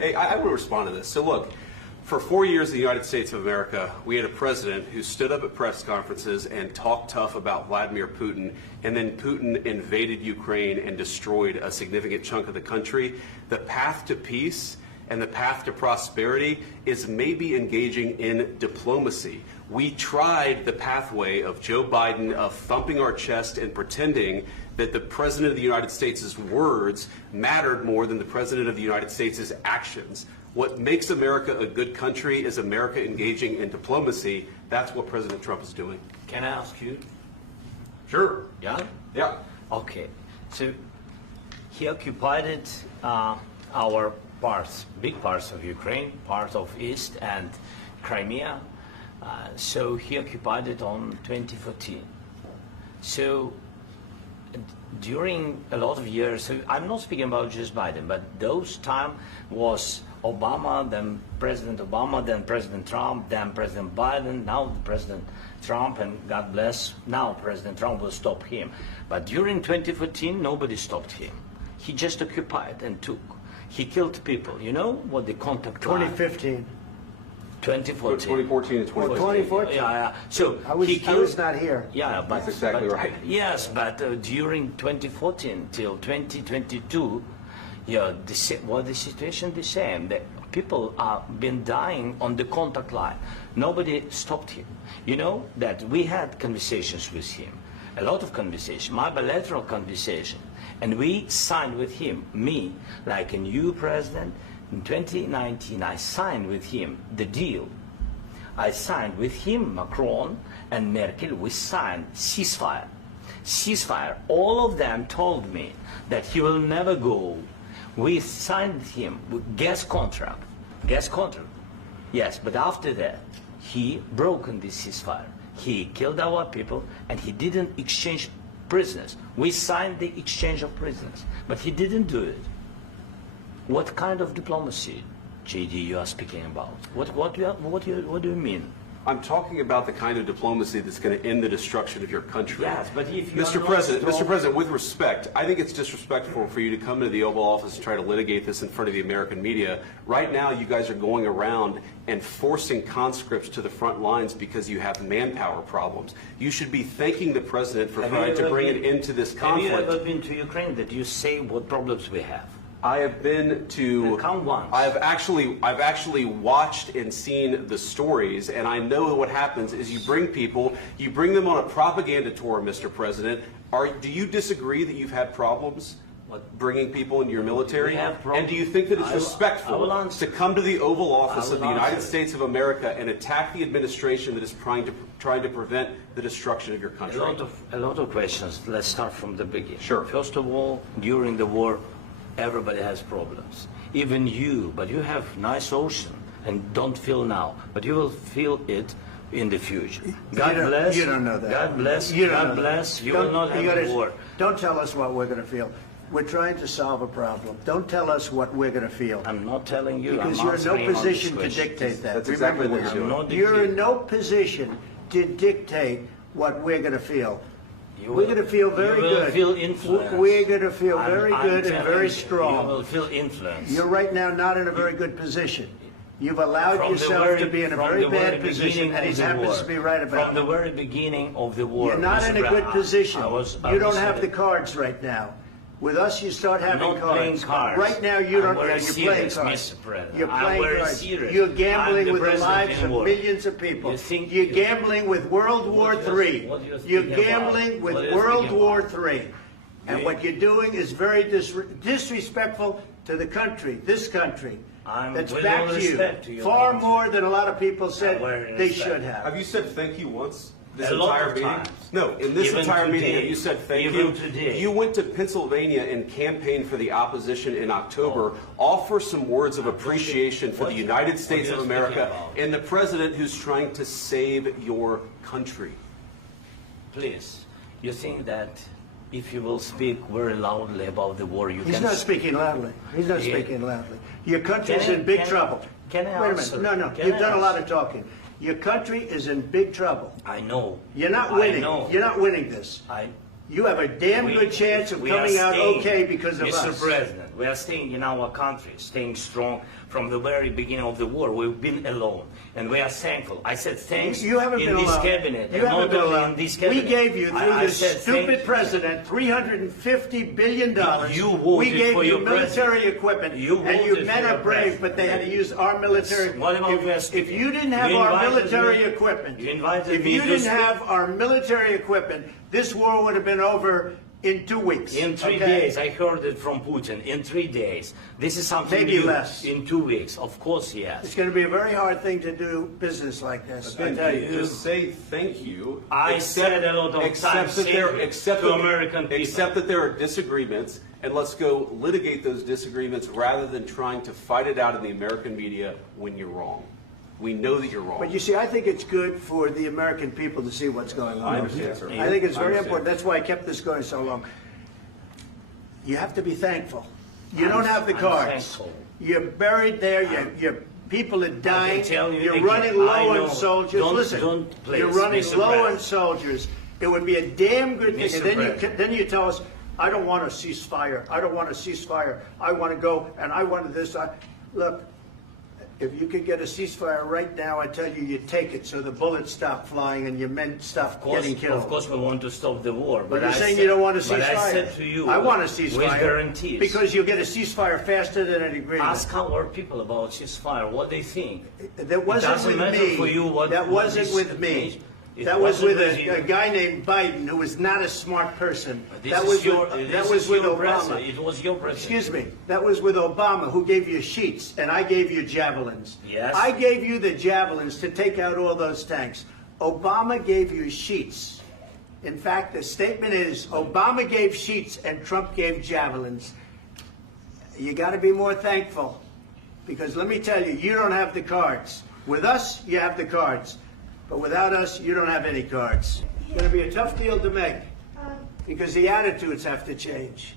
Hey, I will respond to this. So look, for 4 years in the United States of America, we had a president who stood up at press conferences and talked tough about Vladimir Putin, and then Putin invaded Ukraine and destroyed a significant chunk of the country. The path to peace and the path to prosperity is maybe engaging in diplomacy. We tried the pathway of Joe Biden of thumping our chest and pretending that the President of the United States' words mattered more than the President of the United States' actions. What makes America a good country is America engaging in diplomacy. That's what President Trump is doing. Can I ask you? Sure. Yeah? Yeah. Okay. So he occupied our parts, big parts of Ukraine, part of East and Crimea. So he occupied it on 2014. So during a lot of years, so I'm not speaking about just Biden, but those time was Obama, then President Obama, then President Trump, then President Biden, now President Trump, and God bless, now President Trump will stop him. But during 2014, nobody stopped him. He just occupied and took. He killed people. You know what the contact line? 2015. 2014 and 2014. 2014. Yeah. So I was not here. Yeah, but that's exactly right. Yes, but during 2014 till 2022, yeah, the situation the same. The people are been dying on the contact line. Nobody stopped him. You know that we had conversations with him, a lot of conversation, my bilateral conversation, and we signed with him, me, like a new president. In 2019, I signed with him the deal. I signed with him, Macron and Merkel, we signed ceasefire. Ceasefire. All of them told me that he will never go. We signed with him with gas contract. Gas contract. Yes, but after that, he broken this ceasefire. He killed our people and he didn't exchange prisoners. We signed the exchange of prisoners, but he didn't do it. What kind of diplomacy, JD, you are speaking about? What do you mean? I'm talking about the kind of diplomacy that's going to end the destruction of your country. Yes, but if you Mr. President, with respect, I think it's disrespectful for you to come into the Oval Office and try to litigate this in front of the American media. Right now, you guys are going around and forcing conscripts to the front lines because you have manpower problems. You should be thanking the President for trying to bring an end to this conflict. Have you ever been to Ukraine that you say what problems we have? I have been to. Come once. I've actually watched and seen the stories, and I know what happens is you bring them on a propaganda tour, Mr. President. Do you disagree that you've had problems bringing people into your military? And do you think that it's respectful to come to the Oval Office of the United States of America and attack the administration that is trying to prevent the destruction of your country? A lot of questions. Let's start from the beginning. Sure. First of all, during the war, everybody has problems, even you, but you have nice ocean and don't feel now, but you will feel it in the future. God bless. You don't know that. God bless. You God bless. You will not have a war. Don't tell us what we're going to feel. We're trying to solve a problem. Don't tell us what we're going to feel. I'm not telling you. Because you're in no position to dictate that. That's exactly what you're doing. You're in no position to dictate what we're going to feel. We're going to feel very good. You will feel influence. We're going to feel very good and very strong. You will feel influence. You're right now not in a very good position. You've allowed yourself to be in a very bad position, and he happens to be right about it. From the very beginning of the war. You're not in a good position. You don't have the cards right now. With us, you start having I'm not playing cards. Right now, you don't. You're playing cards. Mr. President. You're playing cards. Serious. You're gambling with the president lives of millions of people. You're gambling with World War III. You're gambling with World War III. And what you're doing is very disrespectful to the country, this country. That's back to you. Far more than a lot of people said they should have. Have you said thank you once? This A lot entire of meeting? times. No, in this Even entire meeting, today. have you said thank Even you? today. You went to Pennsylvania and campaigned for the opposition in October. Offer some words of appreciation for the United States of America and the president who's trying to save your country. Please, you think that if you will speak very loudly about the war, you He's can... not speaking loudly. He's not speaking loudly. Your country's in big trouble. Can I Wait a answer? minute. No. You've done a lot of talking. Your country is in big trouble. I know. You're not winning. I know. You're not winning this. You have a damn good chance of coming out okay because of us. Mr. President, We are staying in our country, staying strong from the very beginning of the war. We've been alone, and we are thankful. I said thanks You haven't in been this alone. cabinet. You haven't not been only alone. in this cabinet. We gave you, through I this said stupid thank you. president, $350 billion. You voted we gave for you your military president. equipment. You and you voted men for are your brave, president. but they had to use our military. What about Vance? If you didn't have You our invited military me- equipment, you invited if me you to didn't speak- have our military equipment, this war would have been over in 2 weeks. In 3 okay? days, I heard it from Putin. In 3 days, this is something Maybe new. less. In 2 weeks, of course, yes. It's going to be a very hard thing to do business like this. I Ben, tell you. just say thank you. I said a lot of Except times that thank there- you except to that- American people. Except that there are disagreements, and let's go litigate those disagreements rather than trying to fight it out in the American media when you're wrong. We know that you're wrong. But you see, I think it's good for the American people to see what's going on. I understand, sir. I think it's I very understand. important. That's why I kept this going so long. You have to be thankful. You don't have the I'm cards. thankful. You're buried there. Your people are dying. tell you You're again, running I low know. on soldiers. Don't- Listen, don't please, you're running Mr. low on President. soldiers. It would be a damn good thing. Mr. And then President. then you tell us, I don't want a ceasefire. I don't want a ceasefire. I want to go and I want this. Look. If you could get a ceasefire right now, I tell you, you take it so the bullets stop flying and your men stop getting killed. Of course, we want to stop the war. But you're I saying said- you don't want a ceasefire. But I said to you, I want a ceasefire. with guarantees. Because you'll get a ceasefire faster than an agreement. Ask our people about ceasefire, what they think. That wasn't doesn't with matter me. for you what- that what wasn't is- with me. It That was wasn't with with you. a guy named Biden, who was not a smart person. This That is was your, with, this that was is with your Obama. president. It was your president. Excuse me. That was with Obama, who gave you sheets, and I gave you javelins. Yes. I gave you the javelins to take out all those tanks. Obama gave you sheets. In fact, the statement is Obama gave sheets and Trump gave javelins. You got to be more thankful, because let me tell you, you don't have the cards. With us, you have the cards. But without us, you don't have any cards. It's going to be a tough deal to make, because the attitudes have to change.